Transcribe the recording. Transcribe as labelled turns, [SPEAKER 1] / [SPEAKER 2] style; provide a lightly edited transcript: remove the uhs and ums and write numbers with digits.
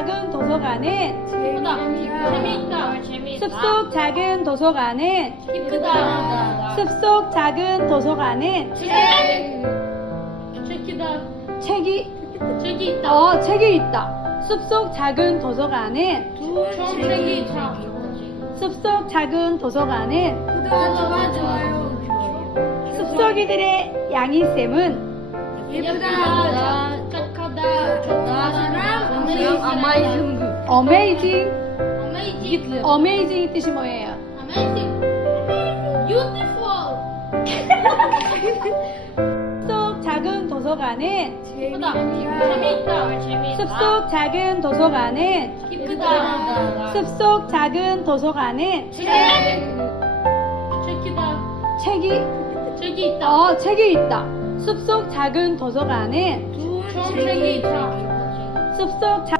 [SPEAKER 1] 작은 도서관은
[SPEAKER 2] 재밌다.
[SPEAKER 1] 숲속 작은 도서관은
[SPEAKER 2] 기쁘다.
[SPEAKER 1] 숲속 작은 도서관은
[SPEAKER 2] 책이다.
[SPEAKER 1] 책이
[SPEAKER 2] 책이 있다.
[SPEAKER 1] 책이 있다. 숲속 작은 도서관은
[SPEAKER 2] 책이 있다.
[SPEAKER 1] 숲속 작은 도서관은
[SPEAKER 2] 좋아요.
[SPEAKER 1] 숲속이들의 양이쌤은
[SPEAKER 2] 예쁘다. 착하다. 좋다. 사랑.
[SPEAKER 1] 어메이징.
[SPEAKER 2] Amazing.
[SPEAKER 1] 어메이징이 뜻이 뭐예요?
[SPEAKER 2] Amazing. Beautiful.
[SPEAKER 1] 숲속 작은 도서관은
[SPEAKER 2] 예쁘다. 재밌다.
[SPEAKER 1] 숲속 작은 도서관은
[SPEAKER 2] 기쁘다.
[SPEAKER 1] 숲속 작은 도서관은
[SPEAKER 2] 책이다.
[SPEAKER 1] 책이
[SPEAKER 2] 책이 있다.
[SPEAKER 1] 책이 있다. 숲속 작은 도서관은
[SPEAKER 2] 책이 있다.
[SPEAKER 1] 숲속